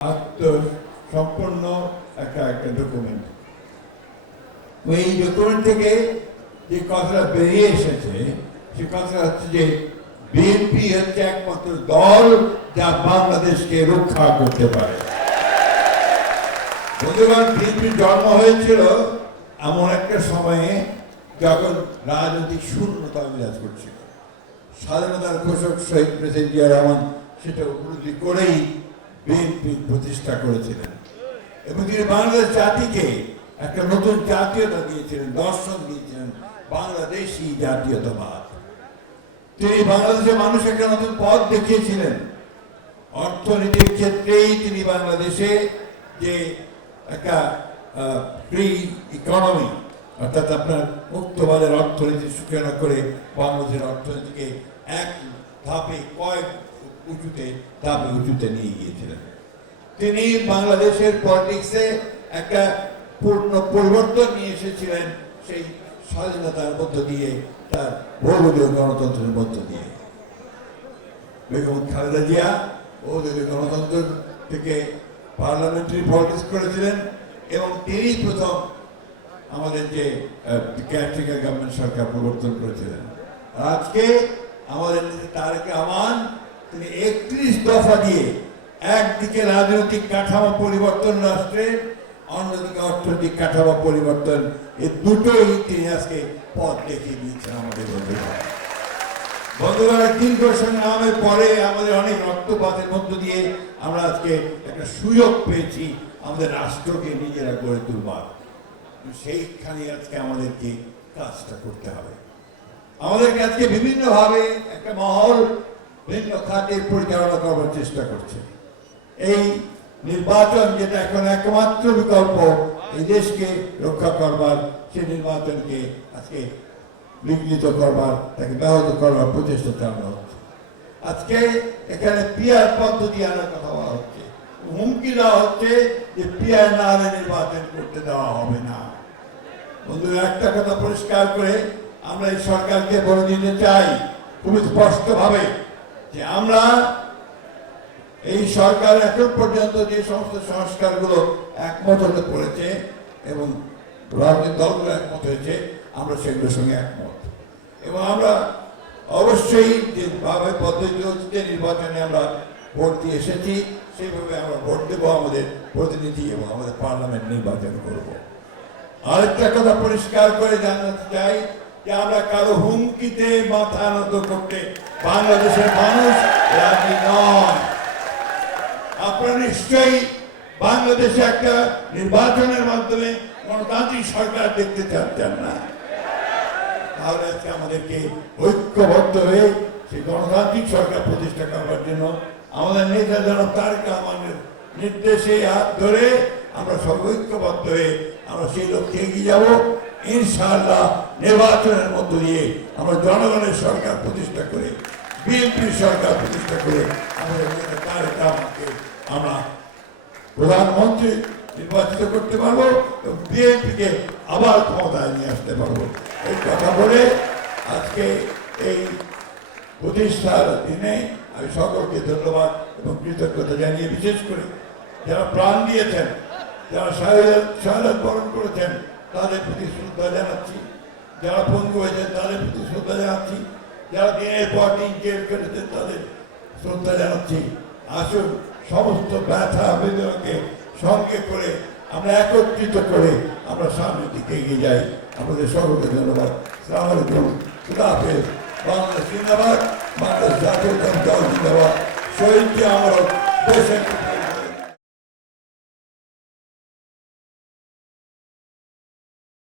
সম্পূর্ণ একটা ডকুমেন্ট। ওই ডকুমেন্ট থেকে যে কথাটা বেরিয়ে এসেছে সে কথাটা হচ্ছে যে বিএনপি হচ্ছে একমাত্র দল যা বাংলাদেশকে রক্ষা করতে পারে। বন্ধুগণ, বিএনপির জন্ম হয়েছিল এমন একটা সময়ে যখন রাজনৈতিক শূন্যতা বিরাজ করছিল। স্বাধীনতার ঘোষক শহীদ প্রেসিডেন্ট জিয়া রহমান সেটা উপলব্ধি করেই বিএনপি প্রতিষ্ঠা করেছিলেন এবং তিনি বাংলাদেশ জাতিকে একটা নতুন জাতীয়তা দিয়েছিলেন, দর্শন দিয়েছিলেন, বাংলাদেশি জাতীয়তাবাদ। তিনি বাংলাদেশের মানুষ একটা নতুন পথ দেখিয়েছিলেন। অর্থনীতির ক্ষেত্রেই তিনি বাংলাদেশে যে একটা ফ্রি ইকোনমি অর্থাৎ আপনার মুক্তবাজার অর্থনীতি সূচনা করে বাংলাদেশের অর্থনীতিকে এক ধাপে কয়েক উঁচুতে নিয়ে গিয়েছিলেন। তিনি বাংলাদেশের পলিটিক্সে একটা পূর্ণ পরিবর্তন নিয়ে এসেছিলেন সেই স্বাধীনতার মধ্য দিয়ে, তার বহুদলীয় গণতন্ত্রের মধ্য দিয়ে। বেগম খালেদা জিয়া বহুদলীয় গণতন্ত্র থেকে পার্লামেন্টারি পলিটিক্স করেছিলেন এবং তিনি প্রথম আমাদের যে কেয়ারটেকার গভর্নমেন্ট সরকার প্রবর্তন করেছিলেন। আজকে আমাদের তারেক রহমান তিনি 31 দফা দিয়ে একদিকে রাজনৈতিক কাঠামো পরিবর্তন রাষ্ট্রের, অন্যদিকে অর্থনৈতিক কাঠামো পরিবর্তন, এই দুটোই তিনি আজকে পথ দেখিয়ে দিয়েছেন আমাদের বন্ধুরা। দীর্ঘ সংগ্রামের পরে আমাদের অনেক রক্তপাতের মধ্য দিয়ে আমরা আজকে একটা সুযোগ পেয়েছি আমাদের রাষ্ট্রকে নিজেরা গড়ে তুলবার। সেইখানে আজকে আমাদেরকে কাজটা করতে হবে। আমাদেরকে আজকে বিভিন্নভাবে একটা মহল ভিন্ন খাতে পরিচালনা করবার চেষ্টা করছে। এই নির্বাচন যেটা এখন একমাত্র বিকল্প এই দেশকে রক্ষা করবার, সেই নির্বাচনকে আজকে বিঘ্নিত করবার, তাকে ব্যাহত করবার প্রচেষ্টা চালানো হচ্ছে। আজকে এখানে পিআর পদ্ধতি আনার কথা বলা হচ্ছে, হুমকি দেওয়া হচ্ছে যে পিআর না হলে নির্বাচন করতে দেওয়া হবে না। বন্ধুরা, একটা কথা পরিষ্কার করে আমরা এই সরকারকে বলে দিতে চাই খুবই স্পষ্ট ভাবে যে আমরা এই সরকার এখন পর্যন্ত যে সমস্ত সংস্কারগুলো একমত হতে পড়েছে এবং রাজনৈতিক দলগুলো একমত হয়েছে, আমরা সেগুলোর সঙ্গে একমত এবং আমরা অবশ্যই যেভাবে পদ্ধতি হচ্ছে নির্বাচনে আমরা ভোট দিয়ে এসেছি সেইভাবে আমরা ভোট দেবো, আমাদের প্রতিনিধি এবং আমাদের পার্লামেন্ট নির্বাচন করব। আরেকটা কথা পরিষ্কার করে জানাতে চাই যে আমরা কারো হুমকিতে মাথা নত করতে বাংলাদেশের মানুষ রাজি নয়। আপনারা নিশ্চয়ই বাংলাদেশে একটা নির্বাচনের মাধ্যমে গণতান্ত্রিক সরকার দেখতে চাচ্ছেন না। তাহলে আজকে আমাদেরকে ঐক্যবদ্ধ হয়ে সেই গণতান্ত্রিক সরকার প্রতিষ্ঠা করবার জন্য আমাদের নেতা জনাব তারেক রহমানের নির্দেশে হাত ধরে আমরা সব ঐক্যবদ্ধ হয়ে আমরা সেই লক্ষ্যে এগিয়ে যাব। ইনশাআল্লাহ নির্বাচনের মধ্য দিয়ে আমরা জনগণের সরকার প্রতিষ্ঠা করে, বিএনপির সরকার প্রতিষ্ঠা করে আমাদের নেতা তারেক রহমানকে আমরা প্রধানমন্ত্রী নির্বাচিত করতে পারবো এবং বিএনপিকে আবার ক্ষমতায় নিয়ে আসতে পারবো। এই কথা বলে আজকে এই প্রতিষ্ঠার দিনে আমি সকলকে ধন্যবাদ এবং কৃতজ্ঞতা জানিয়ে, বিশেষ করে যারা প্রাণ দিয়েছেন, যারা শাহাদাত বরণ করেছেন তাদের প্রতি শ্রদ্ধা জানাচ্ছি, যারা পঙ্গু হয়েছেন তাদের প্রতি শ্রদ্ধা জানাচ্ছি, যারা দিনের পর দিন জেল কেটেছেন তাদের শ্রদ্ধা জানাচ্ছি। আসুন সমস্ত ব্যথা বেদনাকে সঙ্গে করে আমরা একত্রিত করে আমরা সামনের দিকে এগিয়ে যাই। আমাদের সকলকে ধন্যবাদ। আসসালামু আলাইকুম, খুদা হাফেজ। বাংলাদেশ জিন্দাবাদ, বাংলাদেশ জাতীয় দল জিন্দাবাদ। শহীদ আমার দেশের